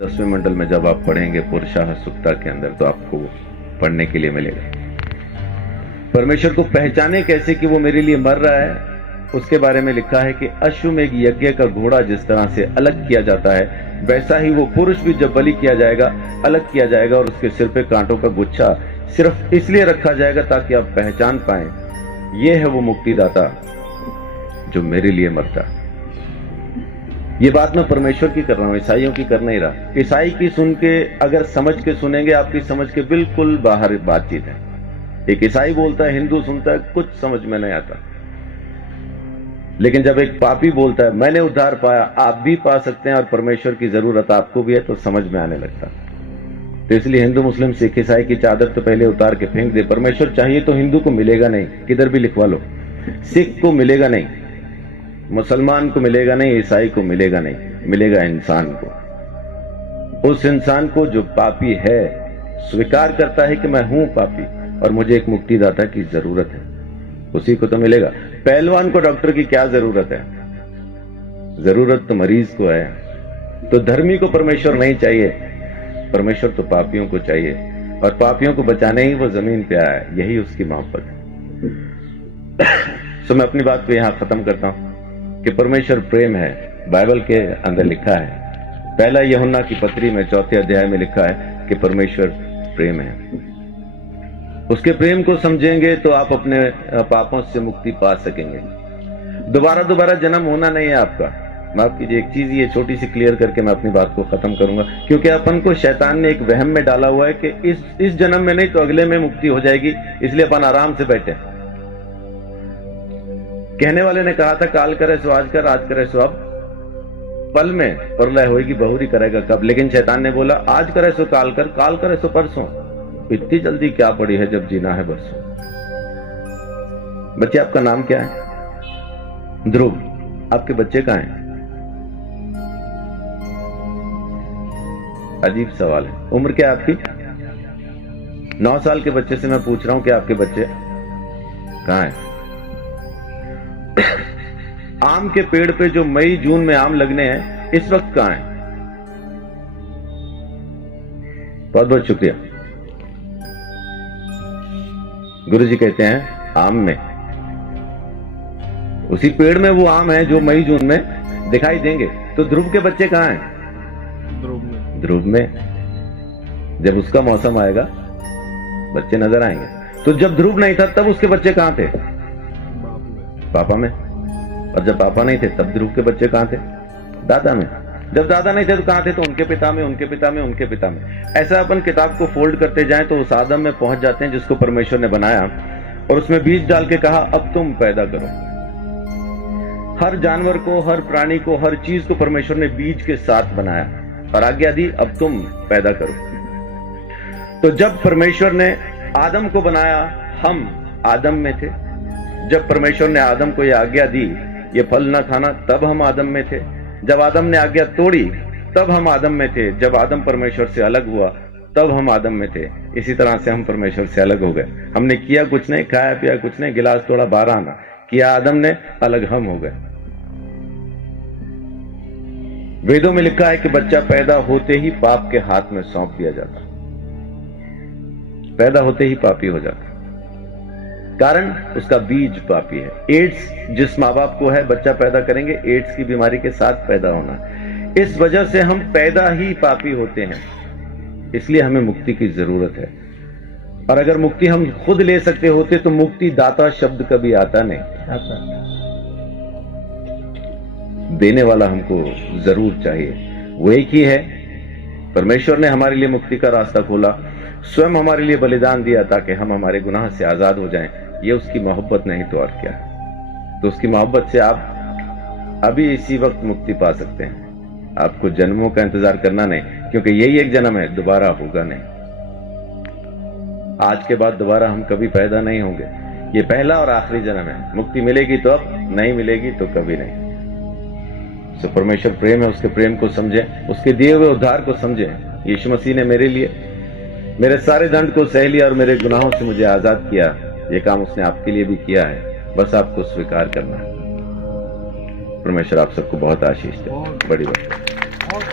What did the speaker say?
10वें मंडल में जब आप पढ़ेंगे पुरुषाः सुक्ता के अंदर, तो आपको पढ़ने के लिए मिलेगा। परमेश्वर को पहचाने कैसे कि वो मेरे लिए मर रहा है, उसके बारे में लिखा है कि अश्वमेघ यज्ञ का घोड़ा जिस तरह से अलग किया जाता है, वैसा ही वो पुरुष भी जब बलि किया जाएगा अलग किया जाएगा, और उसके सिर पे कांटों का गुच्छा सिर्फ इसलिए रखा जाएगा ताकि आप पहचान पाएं ये है वो मुक्तिदाता जो मेरे लिए मरता। ये बात मैं परमेश्वर की कर रहा हूं, ईसाइयों की कर नहीं रहा। ईसाई की सुन के अगर समझ के सुनेंगे, आपकी समझ के बिल्कुल बाहर बातचीत है। एक ईसाई बोलता है, हिंदू सुनता है, कुछ समझ में नहीं आता। लेकिन जब एक पापी बोलता है मैंने उद्धार पाया, आप भी पा सकते हैं और परमेश्वर की जरूरत आपको भी है, तो समझ में आने लगता। तो इसलिए हिंदू मुस्लिम सिख ईसाई की चादर तो पहले उतार के फेंक दे। परमेश्वर चाहिए तो हिंदू को मिलेगा नहीं, किधर भी लिखवा लो। सिख को मिलेगा नहीं, मुसलमान को मिलेगा नहीं, ईसाई को मिलेगा नहीं, मिलेगा इंसान को। उस इंसान को जो पापी है, स्वीकार करता है कि मैं हूं पापी और मुझे एक मुक्तिदाता की जरूरत है, उसी को तो मिलेगा। पहलवान को डॉक्टर की क्या जरूरत है? जरूरत तो मरीज को है। तो धर्मी को परमेश्वर नहीं चाहिए, परमेश्वर तो पापियों को चाहिए, और पापियों को बचाने ही वो जमीन पे आया है, यही उसकी मोहब्बत है। तो मैं अपनी बात को यहां खत्म करता हूं कि परमेश्वर प्रेम है। बाइबल के अंदर लिखा है, पहला यूहन्ना की पत्री में 4 अध्याय में लिखा है कि परमेश्वर प्रेम है। उसके प्रेम को समझेंगे तो आप अपने पापों से मुक्ति पा सकेंगे। दोबारा जन्म होना नहीं है आपका। माफ कीजिए, एक चीज ये छोटी सी क्लियर करके मैं अपनी बात को खत्म करूंगा, क्योंकि अपन को शैतान ने एक वहम में डाला हुआ है कि इस जन्म में नहीं तो अगले में मुक्ति हो जाएगी, इसलिए अपन आराम से बैठे। कहने वाले ने कहा था काल करे सो आज कर, आज करे सो अब, पल में प्रलय होगी, बहुरी करेगा कब। लेकिन शैतान ने बोला आज करे सो काल कर, काल करे सो परसों। इतनी जल्दी क्या पड़ी है जब जीना है बरसों। बच्चे, आपका नाम क्या है? ध्रुव। आपके बच्चे कहां हैं? अजीब सवाल है। उम्र क्या है आपकी? 9 साल के बच्चे से मैं पूछ रहा हूं कि आपके बच्चे कहां हैं? आम के पेड़ पे जो मई जून में आम लगने हैं, इस वक्त कहां हैं? बहुत बहुत शुक्रिया। गुरुजी कहते हैं आम में, उसी पेड़ में वो आम है जो मई जून में दिखाई देंगे। तो ध्रुव के बच्चे कहां हैं? ध्रुव में। जब उसका मौसम आएगा बच्चे नजर आएंगे। तो जब ध्रुव नहीं था तब उसके बच्चे कहां थे? पापा में। और जब पापा नहीं थे तब ध्रुव के बच्चे कहां थे? दादा में। जब दादा नहीं थे तो कहां थे? तो उनके पिता में, उनके पिता में, उनके पिता में। ऐसा अपन किताब को फोल्ड करते जाएं तो उस आदम में पहुंच जाते हैं जिसको परमेश्वर ने बनाया, और उसमें बीज डाल के कहा अब तुम पैदा करो। हर जानवर को, हर प्राणी को, हर चीज को परमेश्वर ने बीज के साथ बनाया और आज्ञा दी अब तुम पैदा करो। तो जब परमेश्वर ने आदम को बनाया, हम आदम में थे। जब परमेश्वर ने आदम को यह आज्ञा दी ये फल न खाना, तब हम आदम में थे। जब आदम ने आज्ञा तोड़ी तब हम आदम में थे। जब आदम परमेश्वर से अलग हुआ तब हम आदम में थे। इसी तरह से हम परमेश्वर से अलग हो गए। हमने किया कुछ नहीं, खाया पिया कुछ नहीं, गिलास तोड़ा 12 आना किया आदम ने, अलग हम हो गए। वेदों में लिखा है कि बच्चा पैदा होते ही पाप के हाथ में सौंप दिया जाता, पैदा होते ही पापी हो जाता, कारण उसका बीज पापी है। एड्स जिस माँ बाप को है, बच्चा पैदा करेंगे एड्स की बीमारी के साथ पैदा होना। इस वजह से हम पैदा ही पापी होते हैं, इसलिए हमें मुक्ति की जरूरत है। और अगर मुक्ति हम खुद ले सकते होते तो मुक्ति दाता शब्द कभी आता नहीं। देने वाला हमको जरूर चाहिए, वो एक ही है। परमेश्वर ने हमारे लिए मुक्ति का रास्ता खोला, स्वयं हमारे लिए बलिदान दिया ताकि हम हमारे गुनाह से आजाद हो जाएं। ये उसकी मोहब्बत नहीं तो और क्या है। तो उसकी मोहब्बत से आप अभी इसी वक्त मुक्ति पा सकते हैं। आपको जन्मों का इंतजार करना नहीं, क्योंकि यही एक जन्म है, दोबारा होगा नहीं। आज के बाद दोबारा हम कभी पैदा नहीं होंगे। ये पहला और आखिरी जन्म है। मुक्ति मिलेगी तो अब, नहीं मिलेगी तो कभी नहीं। तो परमेश्वर प्रेम है, उसके प्रेम को समझें, उसके दिए हुए उद्धार को समझें। यीशु मसीह ने मेरे लिए मेरे सारे दंड को सह लिया और मेरे गुनाहों से मुझे आजाद किया। ये काम उसने आपके लिए भी किया है, बस आपको स्वीकार करना है। परमेश्वर आप सबको बहुत आशीष दे। बड़ी बात।